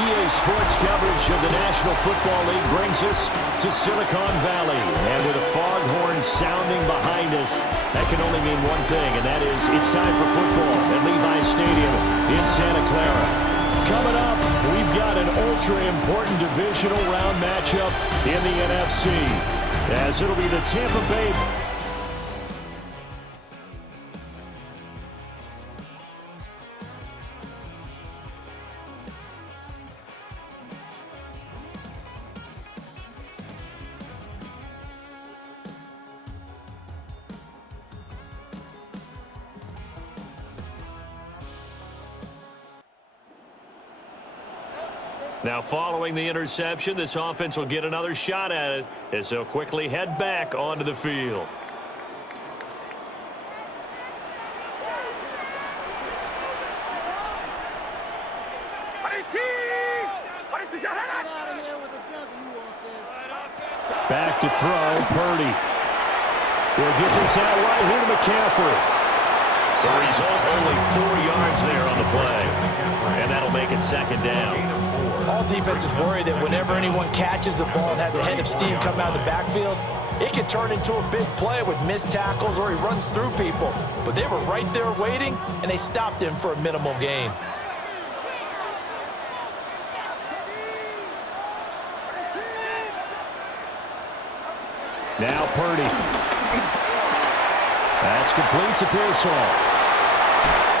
EA Sports coverage of the National Football League brings us to Silicon Valley. And with a foghorn sounding behind us, that can only mean one thing, and that is it's time for football at Levi's Stadium in Santa Clara. Coming up, we've got an ultra-important divisional round matchup in the NFC, as it'll be the Tampa Bay. Now, following the interception, this offense will get another shot at it as they'll quickly head back onto the field. Back to throw, Purdy. He'll get this out right here to McCaffrey. The result, only 4 yards there on the play, and that'll make it second down. All defenses worry that whenever anyone catches the ball and has a head of steam coming out of the backfield, it can turn into a big play with missed tackles or he runs through people. But they were right there waiting, and they stopped him for a minimal gain. Now Purdy. That's complete to Pearsall.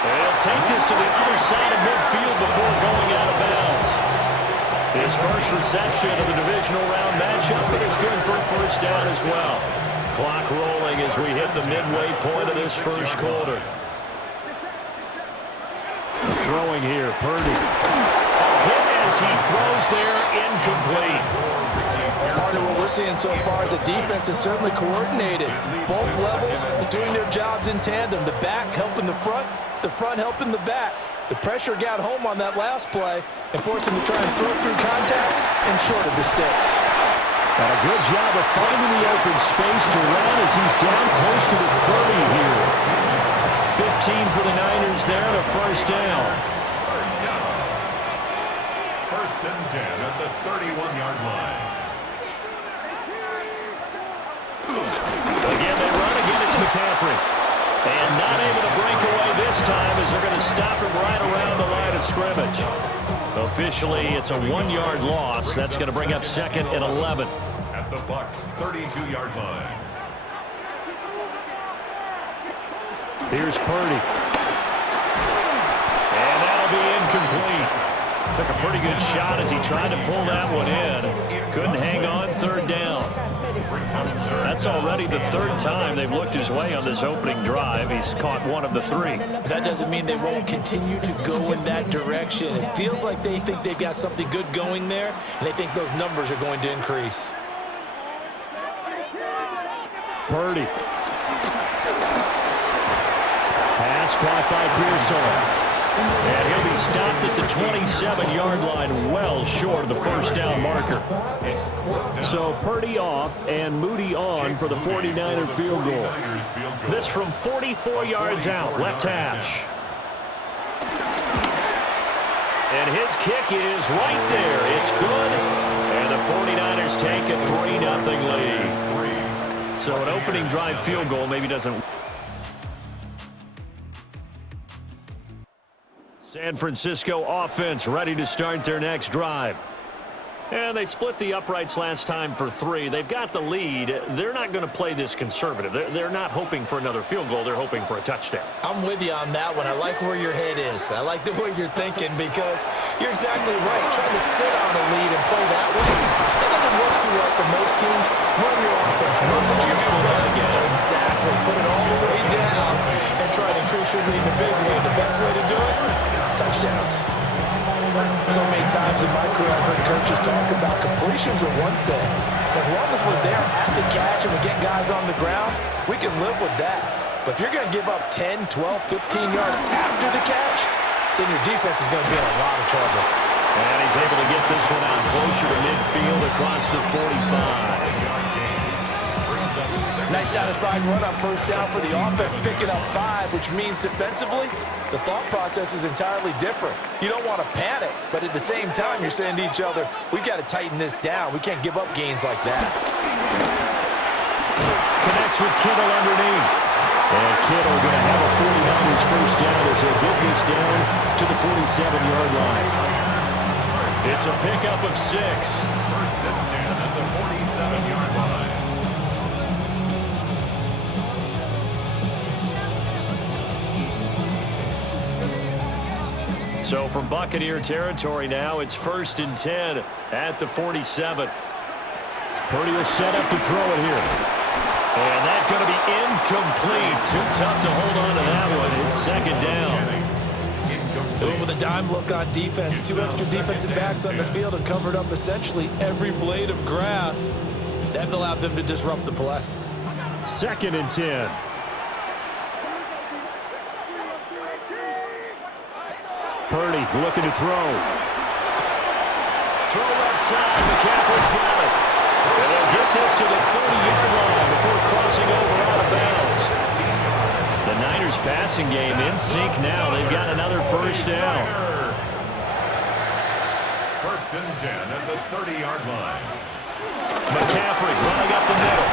They'll take this to the other side of midfield before going out of bounds. His first reception of the divisional round matchup, but it's good for a first down as well. Clock rolling as we hit the midway point of this first quarter. Throwing here, Purdy. A hit as he throws there, incomplete. Part of what we're seeing so far is the defense is certainly coordinated. Both levels doing their jobs in tandem. The back helping the front helping the back. The pressure got home on that last play and forced him to try and throw through contact and short of the sticks. Got a good job of finding the open space to run as he's down close to the 30 here. 15 for the Niners there and a first down. First and 10 at the 31-yard line. Again, they run. Again, it's McCaffrey. And not able to break away this time as they're going to stop him right around the line of scrimmage. Officially, it's a 1-yard loss. That's going to bring up second and 11. At the Bucs' 32-yard line. Here's Purdy. And that'll be incomplete. Took a pretty good shot as he tried to pull that one in. Couldn't hang on, third down. That's already the third time they've looked his way on this opening drive. He's caught one of the 3. That doesn't mean they won't continue to go in that direction. It feels like they think they've got something good going there, and they think those numbers are going to increase. Purdy. Pass caught by Pearsall. And he'll be stopped at the 27-yard line, well short of the first down marker. So Purdy off and Moody on for the 49er field goal. This from 44 yards out, left hash. And his kick is right there. It's good. And the 49ers take a 3-0 lead. So an opening drive field goal maybe doesn't. San Francisco offense ready to start their next drive. And they split the uprights last time for 3. They've got the lead. They're not going to play this conservative. They're not hoping for another field goal. They're hoping for a touchdown. I'm with you on that one. I like where your head is. I like the way you're thinking because you're exactly right. Trying to sit on a lead and play that way, that doesn't work too well for most teams. Run your offense. Run what you do best. Exactly. Put it all the way down and try to increase your lead in a big way. The best way to do it, touchdowns. So many times in my career I've heard coaches talk about completions are one thing. As long as we're there at the catch and we get guys on the ground, we can live with that. But if you're going to give up 10, 12, 15 yards after the catch, then your defense is going to be in a lot of trouble. And he's able to get this one out closer to midfield across the 45. Brings up Nice satisfying run on first down for the offense, picking up 5, which means defensively, the thought process is entirely different. You don't want to panic, but at the same time, you're saying to each other, we've got to tighten this down. We can't give up gains like that. Connects with Kittle underneath. And Kittle going to have a 49ers first down as he'll get this down to the 47-yard line. It's a pickup of 6. First and 10 at the 47-yard line. So from Buccaneer territory now, it's first and 10 at the 47. Purdy will set up to throw it here. And that's going to be incomplete. Too tough to hold on to that one. It's second down. With a dime look on defense, 2 extra defensive backs on the field and covered up essentially every blade of grass. That allowed them to disrupt the play. Second and 10. Purdy looking to throw. Throw left side. McCaffrey's got it. And they'll get this to the 30-yard line before crossing over out of bounds. The Niners passing game in sync now. They've got another first down. First and 10 at the 30-yard line. McCaffrey running up the middle.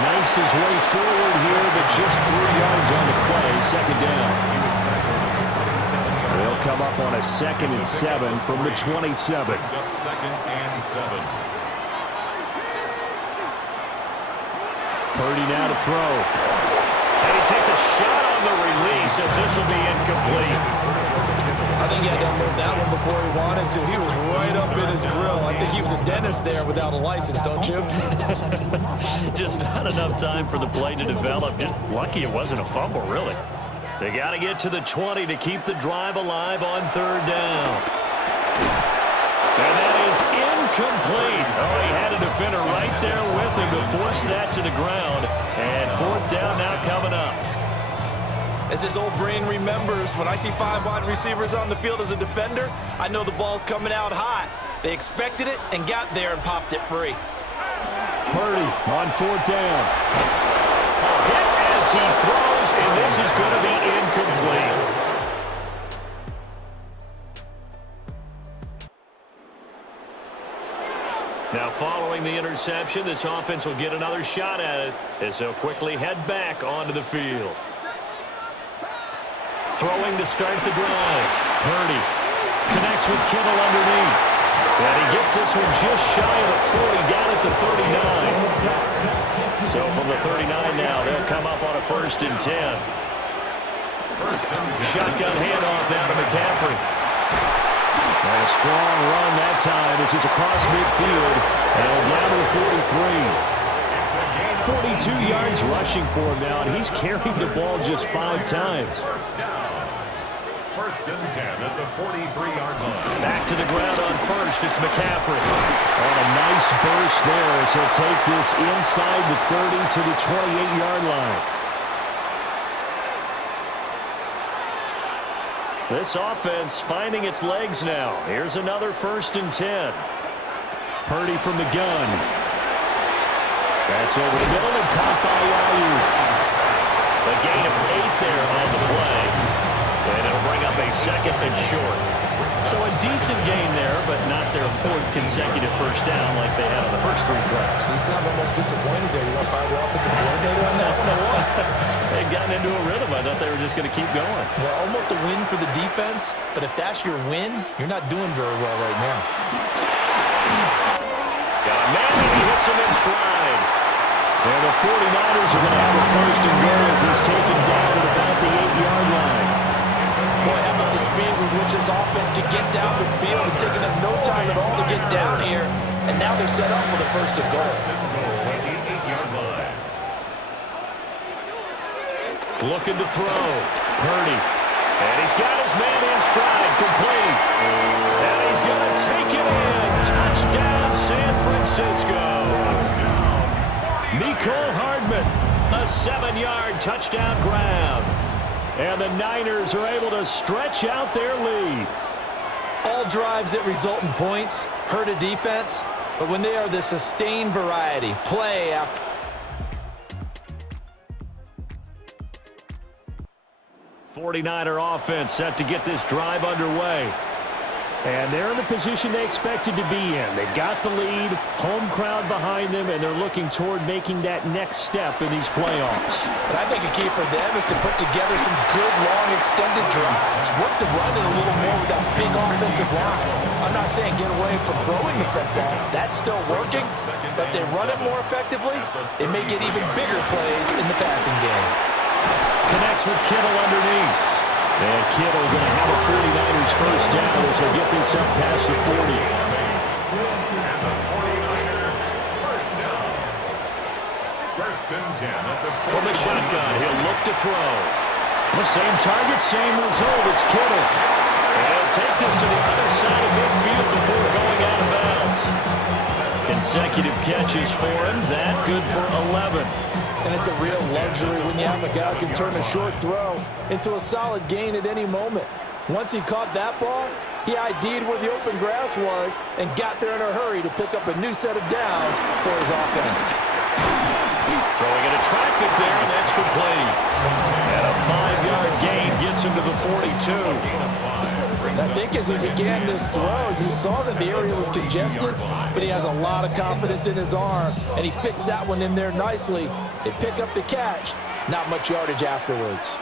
Knifes his way forward here, but just 3 yards on the play. Second down. They'll come up on a second and 7 from the 27. Up second and 7. Purdy now to throw. And he takes a shot on the release as this will be incomplete. I think he had to unload that one before he wanted to. He was right up in his grill. I think he was a dentist there without a license, don't you? Just not enough time for the play to develop. Just lucky it wasn't a fumble, really. They got to get to the 20 to keep the drive alive on third down. And that is incomplete. Oh, he had a defender right there with him to force that to the ground. And fourth down now coming up. As his old brain remembers, when I see 5 wide receivers on the field as a defender, I know the ball's coming out hot. They expected it and got there and popped it free. Purdy on fourth down. A hit as he throws, and this is going to be incomplete. Now following the interception, this offense will get another shot at it as they'll quickly head back onto the field. Throwing to start the drive. Purdy connects with Kittle underneath. And he gets this one just shy of the 40, down at the 39. So from the 39 now, they'll come up on a first and 10. Shotgun handoff down to McCaffrey. And a strong run that time as he's across midfield and down to the 43. 42 yards rushing for him now, and he's carried the ball just 5 times. First and 10 at the 43-yard line. Back to the ground on first. It's McCaffrey. And a nice burst there as he'll take this inside the 30 to the 28-yard line. This offense finding its legs now. Here's another first and 10. Purdy from the gun. That's over the middle and caught by Ayuk. A gain of 8 there on the play. And it'll bring up a second and short. So a decent gain there, but not their 4th consecutive first down like they had on the first 3 plays. You sound almost disappointed there. You want to fire the offensive coordinator on that one or what? They'd gotten into a rhythm. I thought they were just going to keep going. Well, almost a win for the defense, but if that's your win, you're not doing very well right now. Got a man and he hits him in stride. And the 49ers are going to have a first and goal as he's taken down at about the 8-yard line. Boy, how about the speed with which this offense can get down the field? It's taken them no time at all to get down here, and now they're set up for the first and goal. Looking to throw. Purdy. And he's got his man in stride, complete. And he's going to take it in. Touchdown, San Francisco. Mecole Hardman, a 7-yard touchdown grab. And the Niners are able to stretch out their lead. All drives that result in points hurt a defense, but when they are the sustained variety, play after 49er offense set to get this drive underway. And they're in the position they expected to be in. They've got the lead, home crowd behind them, and they're looking toward making that next step in these playoffs. But I think a key for them is to put together some good, long, extended drives. Work to run it a little more with that big offensive line. I'm not saying get away from throwing the football. That's still working. But if they run it more effectively, they may get even bigger plays in the passing game. Connects with Kittle underneath. And Kittle going to have a 49ers first down as they get this up past the 40. From the shotgun, he'll look to throw. The same target, same result. It's Kittle. And he'll take this to the other side of midfield before going out of bounds. Consecutive catches for him. That good for 11. And it's a real luxury when you have a guy who can turn a short throw into a solid gain at any moment. Once he caught that ball, he ID'd where the open grass was and got there in a hurry to pick up a new set of downs for his offense. Throwing into traffic there, and that's complete. And a 5-yard gain gets him to the 42. I think as he began this throw, you saw that the area was congested, but he has a lot of confidence in his arm, and he fixed that one in there nicely. They pick up the catch, not much yardage afterwards.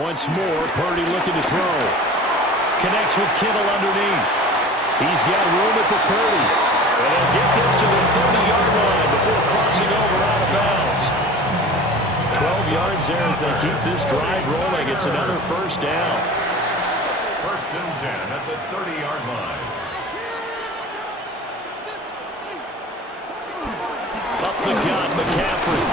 Once more, Purdy looking to throw. Connects with Kittle underneath. He's got room at the 30. And he'll get this to the 30-yard line before crossing over out of bounds. 12 yards there as they keep this drive rolling. It's another first down. 1st and 10 at the 30-yard line. Up the gut, McCaffrey.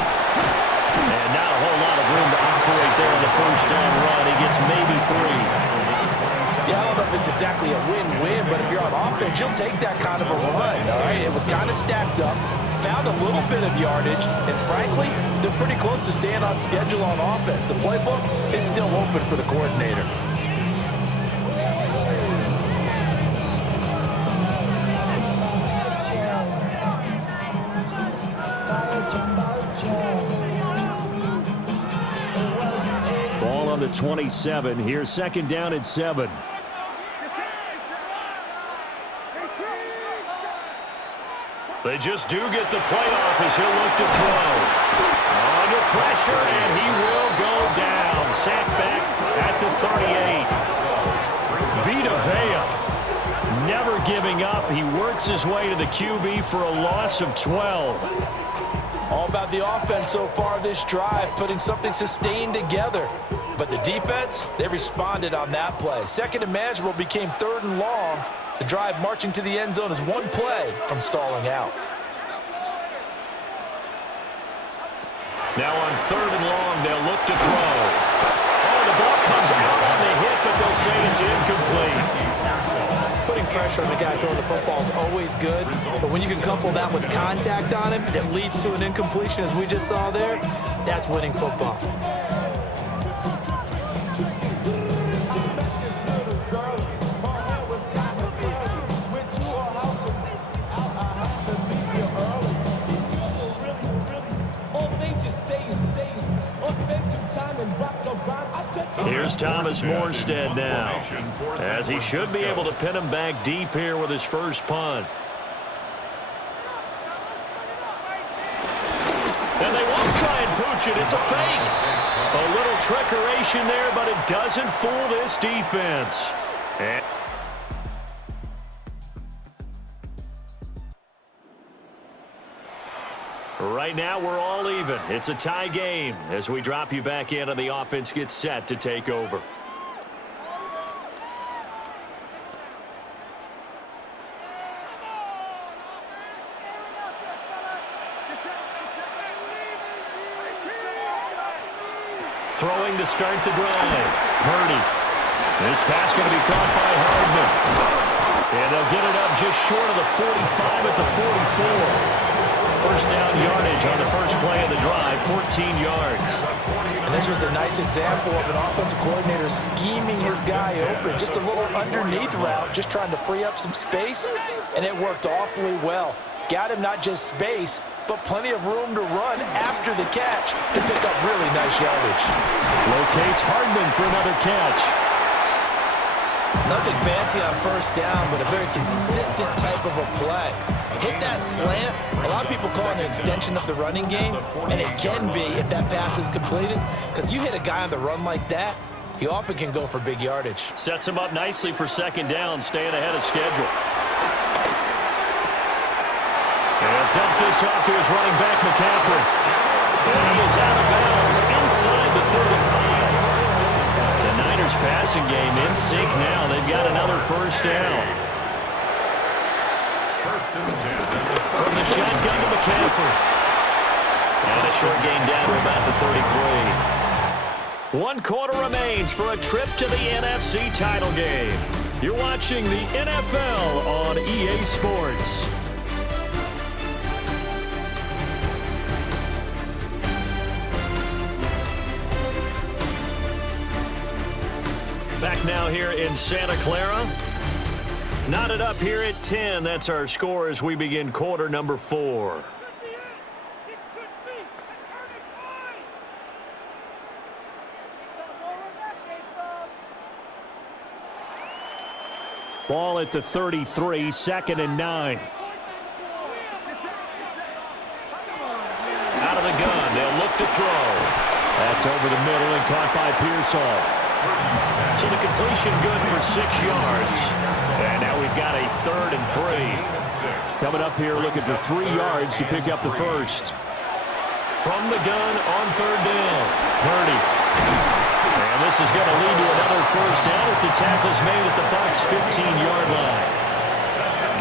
And not a whole lot of room to operate there on the first down run. He gets maybe 3. Yeah, I don't know if it's exactly a win-win, but if you're on offense, you'll take that kind of a run, all right? It was kind of stacked up, found a little bit of yardage, and frankly, they're pretty close to staying on schedule on offense. The playbook is still open for the coordinator. Ball on the 27. Here's 2nd down at 7. They just do get the play off as he'll look to throw. Under pressure, and he will go down. Sacked back at the 38. Vita Vea never giving up. He works his way to the QB for a loss of 12. All about the offense so far this drive, putting something sustained together. But the defense, they responded on that play. 2nd and manageable became 3rd and long. The drive marching to the end zone is one play from stalling out. Now on 3rd and long, they'll look to throw. Oh, the ball comes out on the hit, but they'll say it's incomplete. Putting pressure on the guy throwing the football is always good, but when you can couple that with contact on him that leads to an incompletion, as we just saw there, that's winning football. Here's Thomas Morstead now, as he should be able to pin him back deep here with his first punt. And they won't try and pooch it. It's a fake. A little trickeration there, but it doesn't fool this defense. And right now, we're all even. It's a tie game as we drop you back in and the offense gets set to take over. Throwing to start the drive. Purdy. This pass going to be caught by Hardman. And they'll get it up just short of the 45 at the 44. First down yardage on the first play of the drive, 14 yards. And this was a nice example of an offensive coordinator scheming his guy open. Just a little underneath route, just trying to free up some space, and it worked awfully well. Got him not just space, but plenty of room to run after the catch to pick up really nice yardage. Locates Hardman for another catch. Nothing fancy on first down, but a very consistent type of a play. Hit that slant. A lot of people call it an extension of the running game, and it can be if that pass is completed, because you hit a guy on the run like that, he often can go for big yardage. Sets him up nicely for second down, staying ahead of schedule. And he'll dump this off to his running back, McCaffrey. And he is out of bounds inside the 35. The Niners passing game in sync now. They've got another first down. First and 10. From the shotgun to McCaffrey. And a short gain down to about the 33. 1 quarter remains for a trip to the NFC title game. You're watching the NFL on EA Sports. Back now here in Santa Clara. Knotted up here at 10. That's our score as we begin quarter number 4. Ball at the 33, 2nd and 9. Out of the gun, they'll look to throw. That's over the middle and caught by Pearsall. So the completion good for 6 yards. And now we've got a 3rd and 3. Coming up here looking for 3 yards to pick up the first. From the gun on 3rd down. Purdy. And this is going to lead to another first down as the tackle's made at the Bucs' 15-yard line.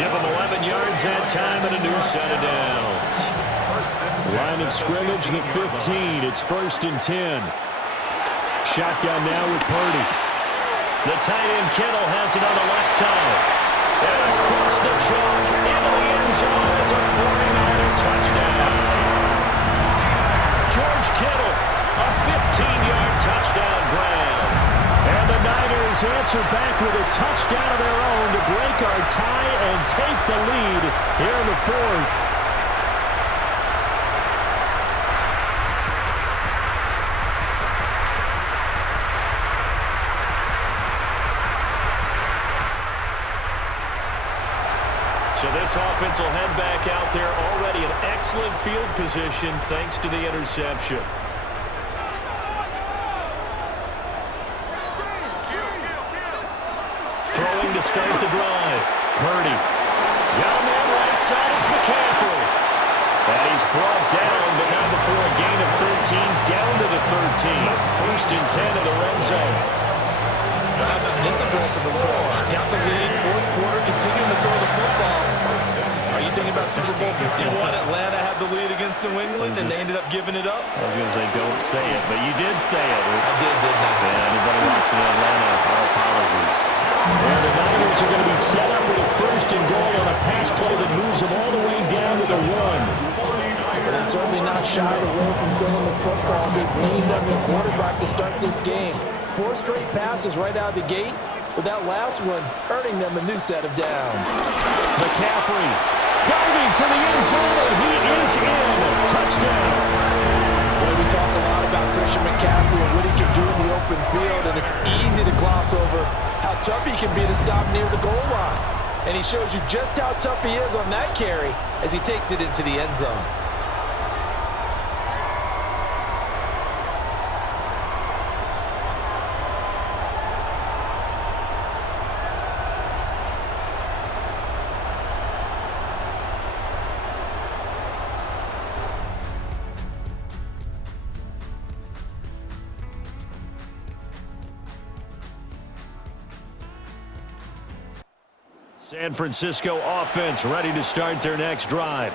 Give them 11 yards that time and a new set of downs. Line of scrimmage, the 15. It's 1st and 10. Shotgun now with Purdy. The tight end Kittle has it on the left side. And across the chalk into the end zone. It's a 49er touchdown. George Kittle, a 15-yard touchdown grab. And the Niners answer back with a touchdown of their own to break our tie and take the lead here in the 4th. So this offense will head back out there already in excellent field position thanks to the interception. Throwing to start the drive. Purdy. Down there right side, it's McCaffrey. And he's brought down, but not before a gain of 13, down to the 13. 1st and 10 of the red zone. This aggressive approach. Got the lead, 4th quarter, continuing to throw the football. Are you thinking about Super Bowl 51? Atlanta had the lead against New England, and they ended up giving it up? I was going to say, don't say it, but you did say it. I did, didn't I? Yeah, anybody watching Atlanta, our apologies. And the Niners are going to be set up with a 1st and goal on a pass play that moves them all the way down to the 1. But they're certainly not shy away from throwing the football. They've leaned on their quarterback to start this game. 4 straight passes right out of the gate, with that last one earning them a new set of downs. McCaffrey diving for the end zone, and he is in. Touchdown. Boy, we talk a lot about Christian McCaffrey and what he can do in the open field, and it's easy to gloss over how tough he can be to stop near the goal line. And he shows you just how tough he is on that carry as he takes it into the end zone. San Francisco offense ready to start their next drive.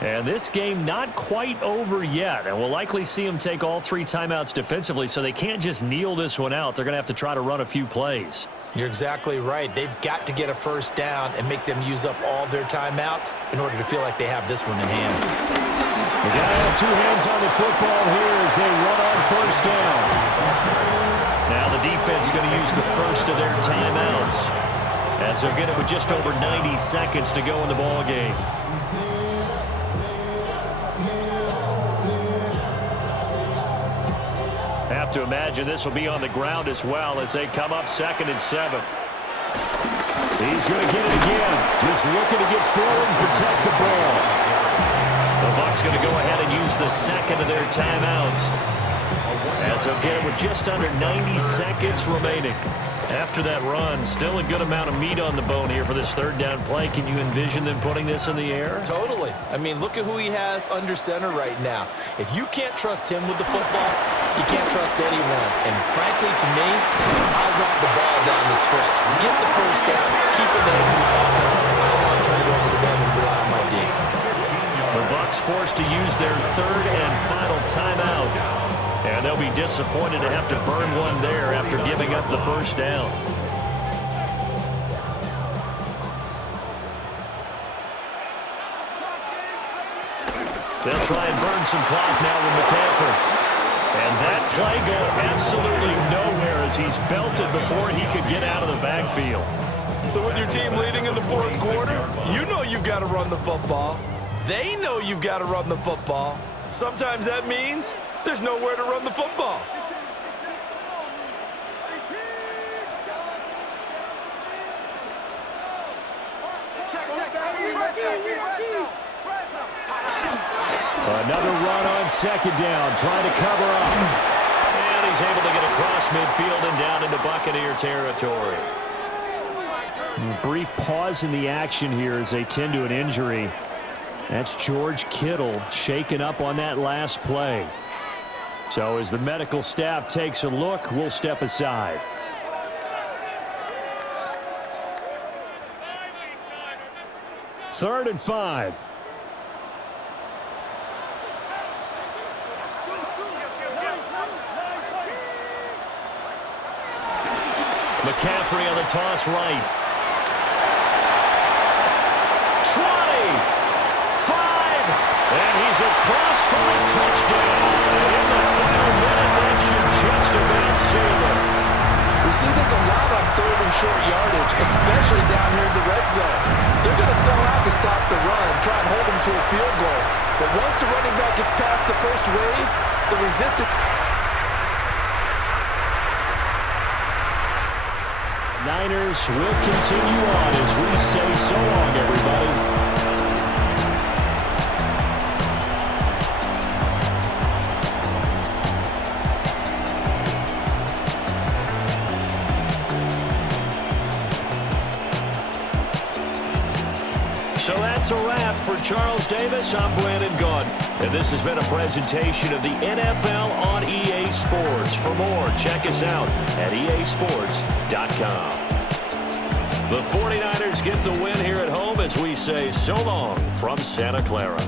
And this game not quite over yet, and we'll likely see them take all 3 timeouts defensively, so they can't just kneel this one out. They're going to have to try to run a few plays. You're exactly right. They've got to get a first down and make them use up all their timeouts in order to feel like they have this one in hand. They got to have 2 hands on the football here as they run on first down. Now the defense going to use the first of their timeouts, as they'll get it with just over 90 seconds to go in the ball game. to imagine this will be on the ground as well as they come up 2nd and 7. He's going to get it again. Just looking to get forward and protect the ball. The Bucs going to go ahead and use the second of their timeouts, as they'll get it with just under 90 seconds remaining. After that run, still a good amount of meat on the bone here for this 3rd down play. Can you envision them putting this in the air? Totally. I mean, look at who he has under center right now. If you can't trust him with the football, you can't trust anyone. And frankly, to me, I want the ball down the stretch. Get the first down, keep it in the offense. I want to turn it over to them and rely on my D. The Bucs forced to use their 3rd and final timeout. And they'll be disappointed to have to burn one there after giving up the first down. They'll try and burn some clock now with McCaffrey. And that play going absolutely nowhere as he's belted before he could get out of the backfield. So with your team leading in the 4th quarter, you know you've got to run the football. They know you've got to run the football. Sometimes that means there's nowhere to run the football. Another run on 2nd down, trying to cover up. And he's able to get across midfield and down into Buccaneer territory. A brief pause in the action here as they tend to an injury. That's George Kittle shaken up on that last play. So as the medical staff takes a look, we'll step aside. Third and 5. McCaffrey on the toss right. 20, 5, and he's across for a touchdown. And in the final minute, that should just about seal it. We see this a lot on 3rd and short yardage, especially down here in the red zone. They're going to sell out to stop the run, try and hold them to a field goal. But once the running back gets past the first wave, the resistance... Niners will continue on as we say so long, everybody. So that's a wrap for Charles Davis. I'm Brandon Gaudin, and this has been a presentation of the NFL on EA Sports. For more, check us out at easports.com. The 49ers get the win here at home as we say so long from Santa Clara.